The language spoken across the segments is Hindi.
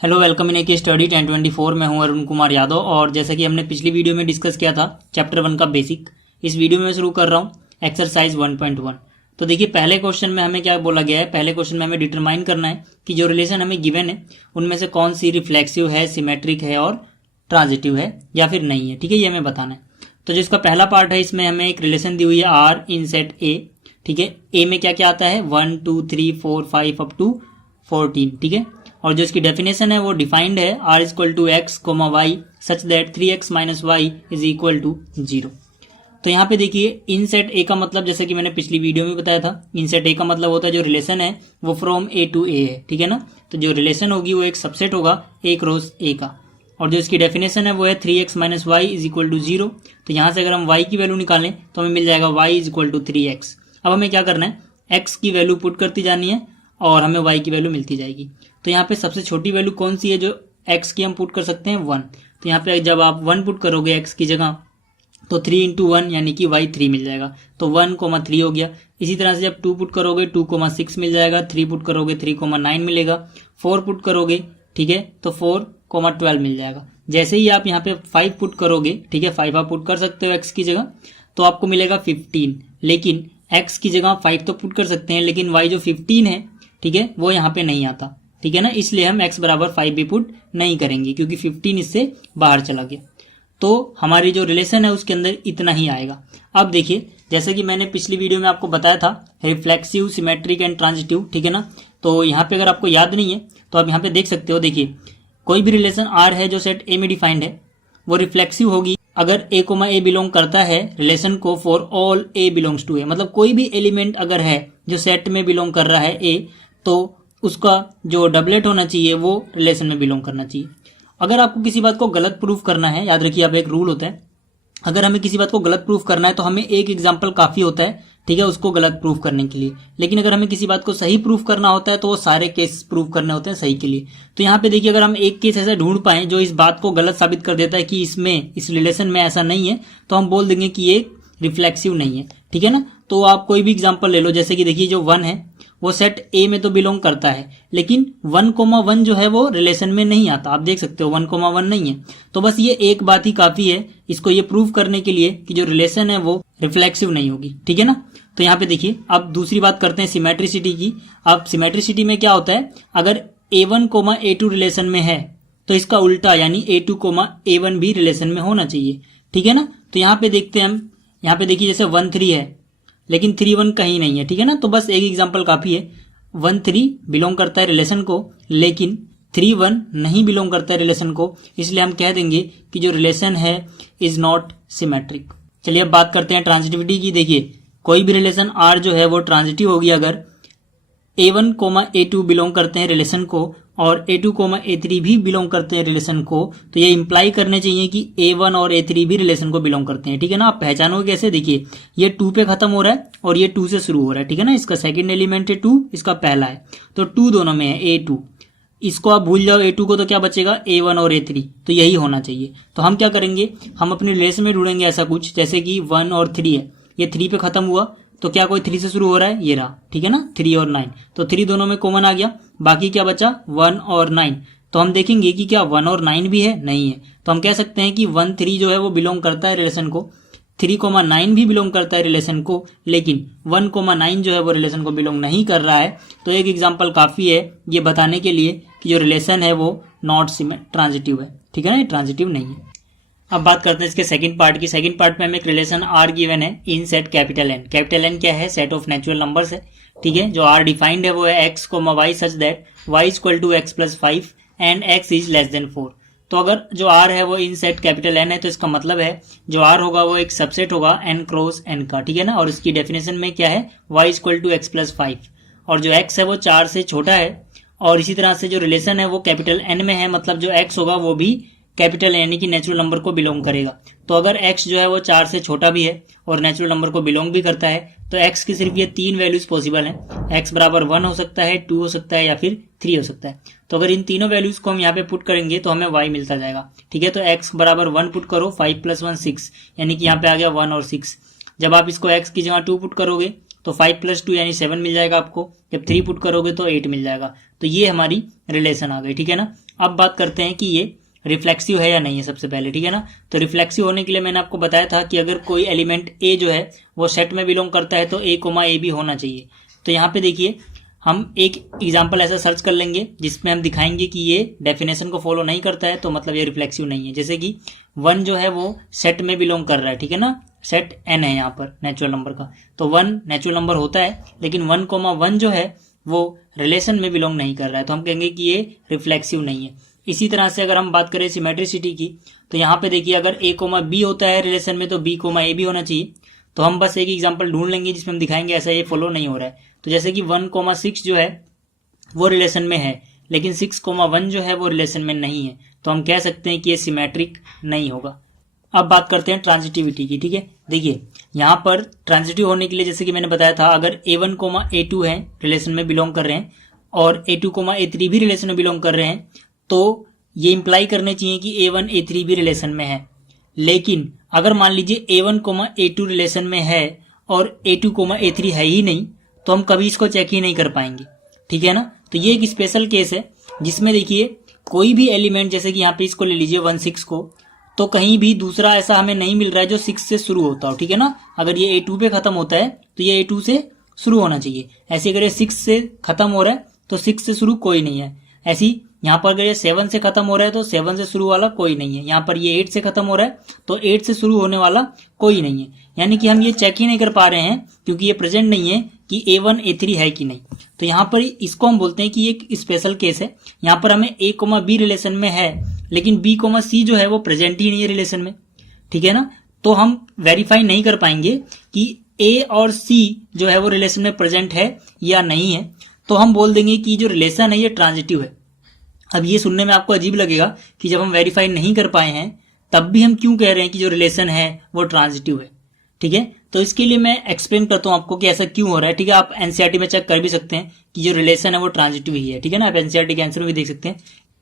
Hello, welcome in A study 1024 में हूं अरुण कुमार यादव। और जैसा कि हमने पिछली वीडियो में डिस्कस किया था चैप्टर 1 का बेसिक, इस वीडियो में मैं शुरू कर रहा हूं एक्सरसाइज 1.1। तो देखिए, पहले क्वेश्चन में हमें क्या बोला गया है। पहले क्वेश्चन में हमें डिटरमाइन करना है कि जो रिलेशन हमें गिवन है उनमें से कौन सी रिफ्लेक्सिव है, सिमेट्रिक है और ट्रांजिटिव है या फिर नहीं है। ठीक है, ये हमें बताना है। तो जो इसका पहला पार्ट है, इसमें हमें एक रिलेशन दी हुई है आर इन सेट ए। ठीक है, ए में क्या क्या आता है 1 2 3 4 5 अप टू 14। ठीक है, और जो इसकी डेफिनेशन है वो डिफाइंड है R is equal to x comma y such that 3x minus y is equal to 0। तो यहाँ पे देखिए, इन सेट ए का मतलब जैसे कि मैंने पिछली वीडियो में बताया था, इन सेट ए का मतलब होता है जो रिलेशन है वो फ्रॉम ए टू ए है। ठीक है ना, तो जो रिलेशन होगी वो एक सबसेट होगा ए क्रॉस ए का। और जो इसकी डेफिनेशन है वो है 3x minus y is equal to 0। तो यहाँ से अगर हम y की वैल्यू निकालें तो हमें मिल जाएगा y is equal to 3x। अब हमें क्या करना है, x की वैल्यू पुट करती जानी है और हमें y की वैल्यू मिलती जाएगी। तो यहाँ पे सबसे छोटी वैल्यू कौन सी है जो x की हम पुट कर सकते हैं 1। तो यहाँ पे जब आप 1 पुट करोगे x की जगह तो 3 इंटू 1 यानी कि y 3 मिल जाएगा। तो 1,3 हो गया। इसी तरह से जब 2 पुट करोगे 2,6 मिल जाएगा। 3 पुट करोगे 3,9 मिलेगा। 4 पुट करोगे, ठीक है, तो 4,12 मिल जाएगा। जैसे ही आप यहाँ पे 5 पुट करोगे, ठीक है, 5 आप पुट कर सकते हो x की जगह, तो आपको मिलेगा 15। लेकिन x की जगह 5 तो पुट कर सकते हैं, लेकिन y जो 15 है, ठीक है, वो यहाँ पे नहीं आता। ठीक है ना, इसलिए हम x बराबर 5 भी पुट नहीं करेंगे क्योंकि 15 इससे बाहर चला गया। तो हमारी जो रिलेशन है उसके अंदर इतना ही आएगा। अब देखिए, जैसे कि मैंने पिछली वीडियो में आपको बताया था रिफ्लेक्सिव, सिमेट्रिक एंड ट्रांजिटिव। ठीक है ना, तो यहाँ पे अगर आपको याद नहीं है तो आप यहाँ पे देख सकते हो। देखिए, कोई भी रिलेशन आर है जो सेट ए में डिफाइंड है वो रिफ्लेक्सिव होगी अगर ए कोमा ए बिलोंग करता है रिलेशन को for all a belongs to A. मतलब कोई भी एलिमेंट अगर है जो सेट में बिलोंग कर रहा है ए, तो उसका जो डबलेट होना चाहिए वो रिलेशन में बिलोंग करना चाहिए। अगर आपको किसी बात को गलत प्रूफ करना है, याद रखिए आप, एक रूल होता है, अगर हमें किसी बात को गलत प्रूफ करना है तो हमें एक एग्जाम्पल काफी होता है, ठीक है, उसको गलत प्रूफ करने के लिए। लेकिन अगर हमें किसी बात को सही प्रूफ करना होता है तो वो सारे केस प्रूफ करने होते हैं सही के लिए। तो यहाँ पे देखिए, अगर हम एक केस ऐसा ढूंढ पाए जो इस बात को गलत साबित कर देता है कि इसमें, इस रिलेशन में ऐसा नहीं है, तो हम बोल देंगे कि ये रिफ्लेक्सिव नहीं है। ठीक है ना, तो आप कोई भी एग्जाम्पल ले लो। जैसे कि देखिए, जो 1 है वो सेट ए में तो बिलोंग करता है, लेकिन 1,1 जो है वो रिलेशन में नहीं आता। आप देख सकते हो 1,1 नहीं है। तो बस ये एक बात ही काफी है इसको ये प्रूव करने के लिए कि जो रिलेशन है वो रिफ्लेक्सिव नहीं होगी। ठीक है ना, तो यहाँ पे देखिए, अब दूसरी बात करते हैं सिमेट्रिसिटी की। अब सिमेट्रिसिटी में क्या होता है, अगर A1, A2 रिलेशन में है तो इसका उल्टा यानी A2, A1 भी रिलेशन में होना चाहिए। ठीक है ना, तो यहाँ पे देखते हैं हम, यहाँ पे देखिए जैसे 1 3 है लेकिन 3 1 कहीं नहीं है। ठीक है ना, तो बस एक एग्जांपल काफी है। 1 3 बिलोंग करता है रिलेशन को, लेकिन 3 1 नहीं बिलोंग करता है रिलेशन को, इसलिए हम कह देंगे कि जो रिलेशन है इज नॉट सिमेट्रिक। चलिए अब बात करते हैं ट्रांजिटिविटी की। देखिए, कोई भी रिलेशन आर जो है वो ट्रांजिटिव होगी अगर A1, A2 बिलोंग करते हैं रिलेशन को और A2, A3 भी बिलोंग करते हैं रिलेशन को। तो ये इंप्लाई करने चाहिए कि A1 और A3 भी रिलेशन को बिलोंग करते हैं। ठीक है ना, आप पहचानोगे कैसे, देखिए ये 2 पे खत्म हो रहा है और ये 2 से शुरू हो रहा है। ठीक है ना, इसका सेकंड एलिमेंट है 2, इसका पहला है, तो 2 दोनों में है A2। इसको आप भूल जाओ A2 को, तो क्या बचेगा A1 और A3, तो यही होना चाहिए। तो हम क्या करेंगे, हम अपनी रिलेशन में ढूंढेंगे ऐसा कुछ, जैसे कि 1 और 3 है, ये 3 पे खत्म हुआ तो क्या कोई 3 से शुरू हो रहा है, ये रहा। ठीक है ना, 3 और 9, तो 3 दोनों में कॉमन आ गया, बाकी क्या बचा 1 और 9। तो हम देखेंगे कि क्या 1 और 9 भी है, नहीं है। तो हम कह सकते हैं कि 1 3 जो है वो बिलोंग करता है रिलेशन को, 3,9 भी बिलोंग करता है रिलेशन को, लेकिन 1,9 जो है वो रिलेशन को बिलोंग नहीं कर रहा है। तो एक एग्जाम्पल काफी है ये बताने के लिए कि जो रिलेशन है वो नॉट ट्रांजिटिव है। ठीक है ना, ये ट्रांजिटिव नहीं है। अब बात करते हैं इसके सेकंड पार्ट की। सेकंड पार्ट में हमें एक रिलेशन आर गिवन है in set capital N. Capital N क्या है, सेट ऑफ नेचुरल नंबर्स है। ठीक है, जो आर डिफाइंड है वो है x comma y such that y is equal to x plus 5 and x is less than 4। तो अगर जो आर है वो इन सेट कैपिटल एन है तो इसका मतलब है जो आर होगा वो एक सबसेट होगा एन क्रॉस एन का। ठीक है ना, और इसकी डेफिनेशन में क्या है, y is equal to x plus 5, और जो एक्स है वो 4 से छोटा है। और इसी तरह से जो रिलेशन है वो कैपिटल एन में है, मतलब जो एक्स होगा वो भी कैपिटल यानी कि नेचुरल नंबर को बिलोंग करेगा। तो अगर x जो है वो 4 से छोटा भी है और नेचुरल नंबर को बिलोंग भी करता है तो x की सिर्फ ये 3 वैल्यूज पॉसिबल हैं। x बराबर 1 हो सकता है, 2 हो सकता है या फिर 3 हो सकता है। तो अगर इन तीनों वैल्यूज को हम यहाँ पे पुट करेंगे तो हमें y मिलता जाएगा। ठीक है, तो x बराबर 1 पुट करो, 5 + 1 6, यानी कि यहाँ पे आ गया 1 और 6। जब आप इसको x की जगह 2 पुट करोगे तो 5 + 2 यानी 7 मिल जाएगा आपको। जब 3 पुट करोगे तो 8 मिल जाएगा। तो ये हमारी रिलेशन आ गई, ठीक है ना। अब बात करते हैं कि ये रिफ्लेक्सिव है या नहीं है सबसे पहले, ठीक है ना। तो रिफ्लेक्सिव होने के लिए मैंने आपको बताया था कि अगर कोई एलिमेंट ए जो है वो सेट में बिलोंग करता है तो a, भी होना चाहिए। तो यहाँ पे देखिए हम एक एग्जाम्पल ऐसा सर्च कर लेंगे जिसमें हम दिखाएंगे कि ये डेफिनेशन को फॉलो नहीं करता है, तो मतलब ये रिफ्लेक्सिव नहीं है। जैसे कि 1 जो है वो सेट में बिलोंग कर रहा है, ठीक है ना। सेट n है यहाँ पर नेचुरल नंबर का, तो 1 नेचुरल नंबर होता है, लेकिन 1,1 जो है वो रिलेशन में बिलोंग नहीं कर रहा है, तो हम कहेंगे कि ये रिफ्लेक्सिव नहीं है। इसी तरह से अगर हम बात करें सिमेट्रिसिटी की, तो यहाँ पे देखिए अगर a, b होता है रिलेशन में तो b, a भी होना चाहिए। तो हम बस एक एग्जांपल ढूंढ लेंगे जिसमें हम दिखाएंगे ऐसा ये फॉलो नहीं हो रहा है। तो जैसे कि 1,6 जो है वो रिलेशन में है, लेकिन 6,1 जो है वो रिलेशन में नहीं है, तो हम कह सकते हैं कि ये सिमेट्रिक नहीं होगा। अब बात करते हैं ट्रांजिटिविटी की, ठीक है। देखिए यहाँ पर ट्रांजिटिव होने के लिए जैसे कि मैंने बताया था, अगर a1, a2 है रिलेशन में बिलोंग कर रहे हैं और a2, a3 भी रिलेशन में बिलोंग कर रहे हैं, तो ये इंप्लाई करने चाहिए कि a1, a3 भी रिलेशन में है। लेकिन अगर मान लीजिए a1, a2 रिलेशन में है और a2, a3 है ही नहीं, तो हम कभी इसको चेक ही नहीं कर पाएंगे, ठीक है ना। तो ये एक स्पेशल केस है जिसमें देखिए कोई भी एलिमेंट, जैसे कि यहाँ पे इसको ले लीजिए 16 को, तो कहीं भी दूसरा ऐसा हमें नहीं मिल रहा है जो 6 से शुरू होता हो, ठीक है ना। अगर ये a2 पे खत्म होता है तो ये a2 से शुरू होना चाहिए। ऐसे अगर ये 6 से खत्म हो रहा है तो 6 से शुरू कोई नहीं है। ऐसी यहाँ पर अगर ये 7 से खत्म हो रहा है तो 7 से शुरू वाला कोई नहीं है। यहाँ पर ये 8 से खत्म हो रहा है तो 8 से शुरू होने वाला कोई नहीं है। यानी कि हम ये चेक ही नहीं कर पा रहे हैं क्योंकि ये प्रेजेंट नहीं है कि a1, a3 है कि नहीं। तो यहाँ पर इसको हम बोलते हैं कि एक स्पेशल केस है। यहाँ पर हमें a, b रिलेशन में है, लेकिन b, c जो है वो प्रेजेंट ही नहीं है रिलेशन में, ठीक है ना। तो हम वेरीफाई नहीं कर पाएंगे कि a और c जो है वो रिलेशन में प्रेजेंट है या नहीं है। तो हम बोल देंगे कि जो रिलेशन है ये ट्रांजिटिव है। अब ये सुनने में आपको अजीब लगेगा कि जब हम वेरीफाई नहीं कर पाए हैं तब भी हम क्यों कह रहे हैं कि जो रिलेशन है वो ट्रांजिटिव है, ठीक है। तो इसके लिए मैं एक्सप्लेन करता हूँ आपको कि ऐसा क्यों हो रहा है, ठीक है। आप एनसीईआरटी में चेक कर भी सकते हैं कि जो रिलेशन है वो ट्रांजिटिव ही है, ठीक है ना। आप एनसीईआरटी के आंसर में भी देख सकते हैं।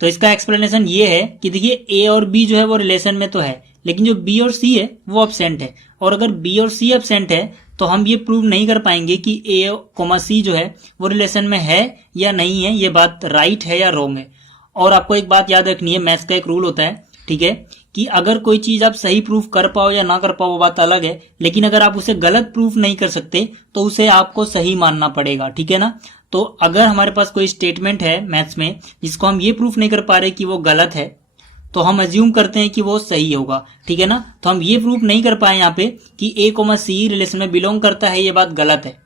तो इसका एक्सप्लेनेशन ये है कि देखिए ए और बी जो है वो रिलेशन में तो है, लेकिन जो बी और सी है वो एब्सेंट है। और अगर बी और सी एब्सेंट है तो हम ये प्रूव नहीं कर पाएंगे कि ए, सी जो है वो रिलेशन में है या नहीं है, ये बात राइट है या रॉन्ग है। और आपको एक बात याद रखनी है, मैथ्स का एक रूल होता है, ठीक है, कि अगर कोई चीज आप सही प्रूफ कर पाओ या ना कर पाओ वो बात अलग है, लेकिन अगर आप उसे गलत प्रूफ नहीं कर सकते तो उसे आपको सही मानना पड़ेगा, ठीक है ना। तो अगर हमारे पास कोई स्टेटमेंट है मैथ्स में जिसको हम ये प्रूफ नहीं कर पा रहे कि वो गलत है, तो हम अज्यूम करते हैं कि वो सही होगा, ठीक है ना। तो हम ये प्रूफ नहीं कर पाए यहाँ पे कि ए, सी रिलेशन में बिलोंग करता है, ये बात गलत है।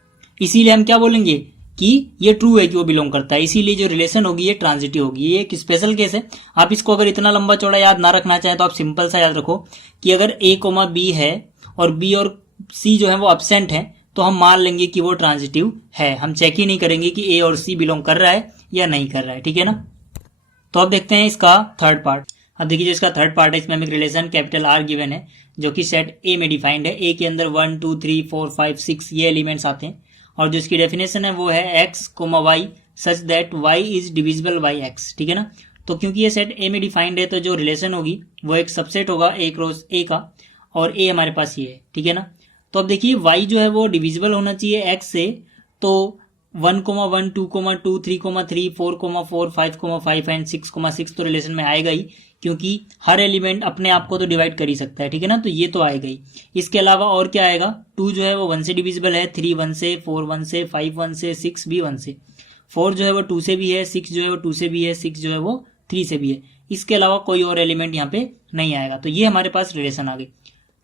इसीलिए हम क्या बोलेंगे कि ये ट्रू है कि वो बिलोंग करता है, इसीलिए जो रिलेशन होगी ये ट्रांजिटिव होगी। ये एक स्पेशल केस है। आप इसको अगर इतना लंबा चौड़ा याद ना रखना चाहें तो आप सिंपल सा याद रखो कि अगर ए, बी है और बी और सी जो है वो एब्सेंट है तो हम मान लेंगे कि वो ट्रांजिटिव है। हम चेक ही नहीं करेंगे कि ए और सी बिलोंग कर रहा है या नहीं कर रहा है, ठीक है ना। तो अब देखते हैं इसका थर्ड पार्ट। अब देखिए जो इसका थर्ड पार्ट है, इसमें हमें रिलेशन कैपिटल आर गिवन है जो कि सेट ए में डिफाइंड है। ए के अंदर 1, 2, 3, 4, 5, 6 ये एलिमेंट्स आते हैं और जो इसकी डेफिनेशन है वो है x, y such that y is divisible by x, ठीक है ना। तो क्योंकि ये सेट ए में डिफाइंड है तो जो रिलेशन होगी वो एक सबसेट होगा a क्रॉस a का, और a हमारे पास ये है, ठीक है ना। तो अब देखिए y जो है वो डिविजिबल होना चाहिए x से, तो 1, 1, 2, 2, 3, 3, 4, 4, 5, 5 एंड 6, तो रिलेशन में आएगा ही, क्योंकि हर एलिमेंट अपने आप को तो डिवाइड कर ही सकता है, ठीक है ना। तो ये तो आएगा ही। इसके अलावा और क्या आएगा, 2 जो है वो 1 से डिविजिबल है, 3 1 से, 4 1 से, 5 1 से, 6 भी 1 से, 4 जो है वो 2 से भी है, 6 जो है वो 2 से भी है, 6 जो है वो 3 से भी है। इसके अलावा कोई और एलिमेंट यहाँ पे नहीं आएगा। तो ये हमारे पास रिलेशन आ गई।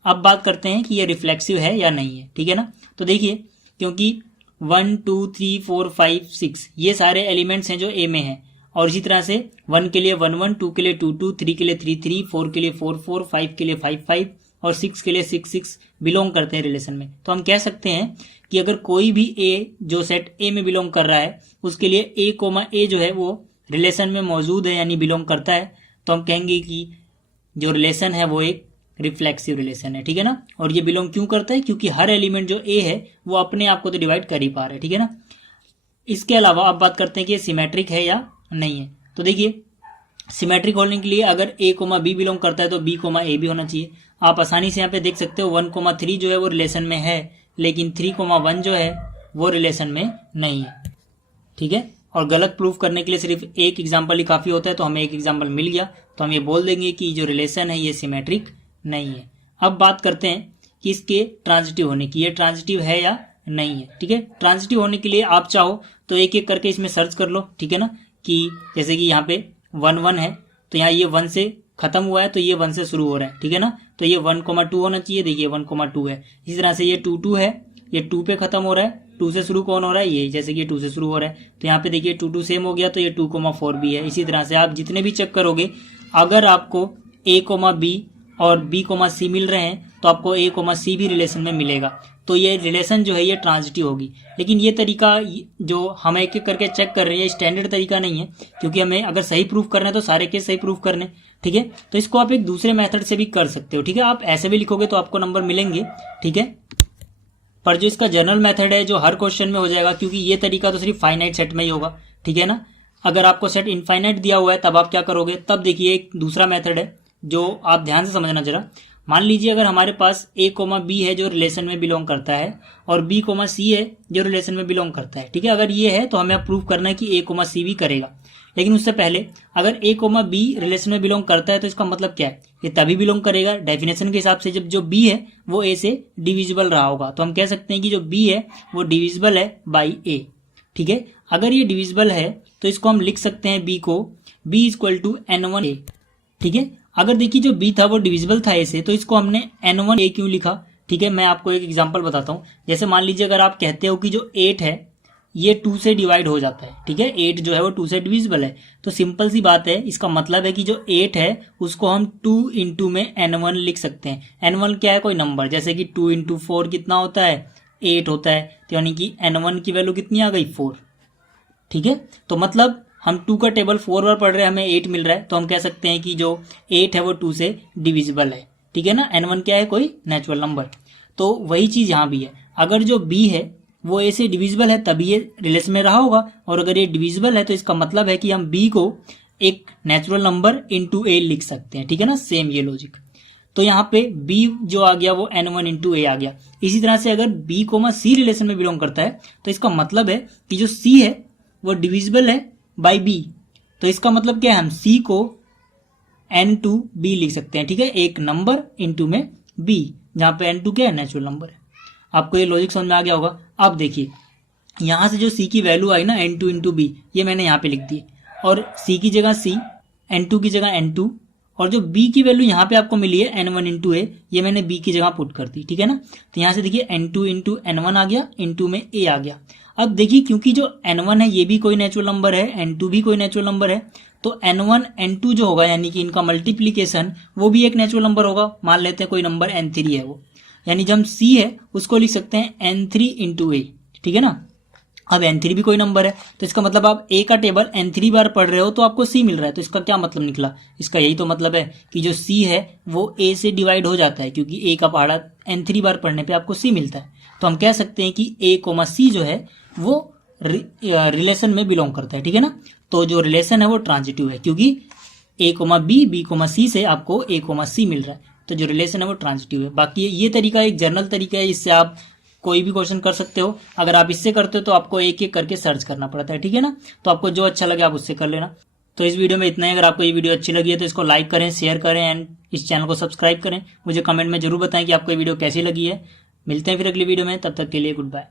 अब बात करते हैं कि ये रिफ्लेक्सिव है या नहीं है, ठीक है ना। तो देखिए क्योंकि 1, 2, 3, 4, 5, 6 ये सारे एलिमेंट्स हैं जो ए में हैं, और इसी तरह से 1 के लिए 1, 1, 2 के लिए 2, 2, 3 के लिए 3, 3, 4 के लिए 4, 4, 5 के लिए 5, 5 और 6 के लिए 6, 6 बिलोंग करते हैं रिलेशन में। तो हम कह सकते हैं कि अगर कोई भी ए जो सेट ए में बिलोंग कर रहा है उसके लिए ए जो है वो रिलेशन में मौजूद है यानी बिलोंग करता है, तो हम कहेंगे कि जो रिलेशन है वो एक रिफ्लेक्सिव रिलेशन है, ठीक है ना। और ये बिलोंग क्यों करता है, क्योंकि हर एलिमेंट जो ए है वो अपने आप को तो डिवाइड कर ही पा रहा है, ठीक है ना। इसके अलावा अब बात करते हैं कि ये सिमेट्रिक है या नहीं है। तो देखिए सिमेट्रिक होने के लिए अगर a, b बिलोंग करता है तो b, a भी होना चाहिए। आप आसानी से यहाँ पे देख सकते हो 1, 3 जो है वो रिलेशन में है, लेकिन 3, 1 जो है वो रिलेशन में नहीं है। ठीक है, और गलत प्रूफ करने के लिए सिर्फ एक एग्जाम्पल ही काफ़ी होता है, तो हमें एक एग्जाम्पल मिल गया तो हम ये बोल देंगे कि जो रिलेशन है ये सिमेट्रिक नहीं है। अब बात करते हैं कि इसके ट्रांजिटिव होने की, ये ट्रांजिटिव है या नहीं है। ठीक है, ट्रांजिटिव होने के लिए आप चाहो तो एक एक करके इसमें सर्च कर लो। ठीक है ना, कि जैसे कि यहाँ पे 1 1 है तो यहाँ ये 1 से खत्म हुआ है तो ये 1 से शुरू हो रहा है। ठीक है ना, तो ये 1,2 होना चाहिए। देखिए 1,2 है। इसी तरह से ये 2 2 है, ये 2 पे खत्म हो रहा है। 2 से शुरू कौन हो रहा है, ये, जैसे कि ये 2 से शुरू हो रहा है तो यहाँ पे देखिए 2 2 सेम हो गया तो ये 2,4 भी है। इसी तरह से आप जितने भी चेक करोगे, अगर आपको A, B और B, C मिल रहे हैं तो आपको A, C भी रिलेशन में मिलेगा। तो ये रिलेशन जो है ये ट्रांजिटिव होगी। लेकिन ये तरीका जो हम एक एक करके चेक कर रहे हैं, स्टैंडर्ड तरीका नहीं है, क्योंकि हमें अगर सही प्रूफ करना है तो सारे केस सही प्रूफ करने। ठीक है, तो इसको आप एक दूसरे मेथड से भी कर सकते हो। ठीक है, आप ऐसे भी लिखोगे तो आपको नंबर मिलेंगे। ठीक है, पर जो इसका जनरल मेथड है जो हर क्वेश्चन में हो जाएगा, क्योंकि ये तरीका तो सिर्फ फाइनाइट सेट में ही होगा। ठीक है ना, अगर आपको सेट इनफाइनाइट दिया हुआ है तब आप क्या करोगे, तब देखिए एक दूसरा मेथड है जो आप ध्यान से समझना जरा। मान लीजिए अगर हमारे पास A, B है जो रिलेशन में बिलोंग करता है और B, C है जो रिलेशन में बिलोंग करता है। ठीक है, अगर ये है तो हमें अब प्रूव करना है कि A, C भी करेगा। लेकिन उससे पहले अगर A, B रिलेशन में बिलोंग करता है तो इसका मतलब क्या है, ये तभी बिलोंग करेगा डेफिनेशन के हिसाब से जब जो B है वो A से डिविजिबल रहा होगा। तो हम कह सकते हैं कि जो B है वो डिविजिबल है बाई A। ठीक है, अगर ये डिविजिबल है तो इसको हम लिख सकते हैं B को B = N1A। ठीक है, अगर देखिए जो B था वो डिविजिबल था A से तो इसको हमने N1A क्यों लिखा। ठीक है, मैं आपको एक एग्जांपल बताता हूँ। जैसे मान लीजिए अगर आप कहते हो कि जो 8 है ये 2 से डिवाइड हो जाता है। ठीक है, 8 जो है वो 2 से डिविजिबल है, तो सिंपल सी बात है, इसका मतलब है कि जो 8 है उसको हम 2 × में N1 लिख सकते हैं। N1 क्या है, कोई नंबर, जैसे कि 2 × 4 कितना होता है, 8 होता है, तो यानी कि N1 की वैल्यू कितनी आ गई, 4। ठीक है, तो मतलब हम 2 का टेबल 4 बार पढ़ रहे हैं, हमें 8 मिल रहा है, तो हम कह सकते हैं कि जो 8 है वो 2 से डिविजिबल है। ठीक है ना, N1 क्या है, कोई नेचुरल नंबर। तो वही चीज यहाँ भी है, अगर जो B है वो A से डिविजिबल है तभी ये रिलेशन में रहा होगा, और अगर ये डिविजिबल है तो इसका मतलब है कि हम B को एक नेचुरल नंबर × A लिख सकते हैं। ठीक है ना, सेम ये लॉजिक। तो यहाँ पे B जो आ गया वो N1 × A आ गया। इसी तरह से अगर B, C रिलेशन में बिलोंग करता है तो इसका मतलब है कि जो C है वो डिविजिबल है बाई B। तो इसका मतलब क्या है, हम C को N2B लिख सकते हैं। ठीक है, एक नंबर × में B, जहां पे N2 क्या है, नेचुरल नंबर है। आपको ये लॉजिक समझ में आ गया होगा। अब देखिए यहां से जो C की वैल्यू आई ना, N2 × B, ये मैंने यहाँ पे लिख दी, और C की जगह C, N2 की जगह N2, और जो B की वैल्यू यहाँ पे आपको मिली है N1 × A, ये मैंने B की जगह पुट कर दी। ठीक है ना, तो यहाँ से देखिए N2 × N1 आ गया, × में A आ गया। अब देखिए क्योंकि जो N1 है ये भी कोई नेचुरल नंबर है, N2 भी कोई नेचुरल नंबर है, तो N1 N2 जो होगा यानी कि इनका मल्टीप्लीकेशन वो भी एक नेचुरल नंबर होगा। मान लेते हैं कोई नंबर N3 है वो, यानी जब C है उसको लिख सकते हैं N3 × A। ठीक है ना, अब N3 भी कोई नंबर है, तो इसका मतलब आप A का टेबल N3 बार पढ़ रहे हो तो आपको C मिल रहा है। तो इसका क्या मतलब निकला, इसका यही तो मतलब है कि जो C है वो A से डिवाइड हो जाता है, क्योंकि A का पहाड़ा N3 बार पढ़ने पे आपको C मिलता है। तो हम कह सकते हैं कि A, C जो है वो रिलेशन में बिलोंग करता है। ठीक है ना, तो जो रिलेशन है वो ट्रांजिटिव है, क्योंकि A, B, B, C से आपको A, C मिल रहा है, तो जो रिलेशन है वो ट्रांजिटिव है। बाकी ये तरीका एक जनरल तरीका है, इससे आप कोई भी क्वेश्चन कर सकते हो। अगर आप इससे करते हो तो आपको एक एक करके सर्च करना पड़ता है। ठीक है ना, तो आपको जो अच्छा लगे आप उससे कर लेना। तो इस वीडियो में इतना ही। अगर आपको ये वीडियो अच्छी लगी है तो इसको लाइक करें, शेयर करें एंड इस चैनल को सब्सक्राइब करें। मुझे कमेंट में जरूर बताएं कि आपको ये वीडियो कैसी लगी है। मिलते हैं फिर अगली वीडियो में, तब तक के लिए गुड बाय।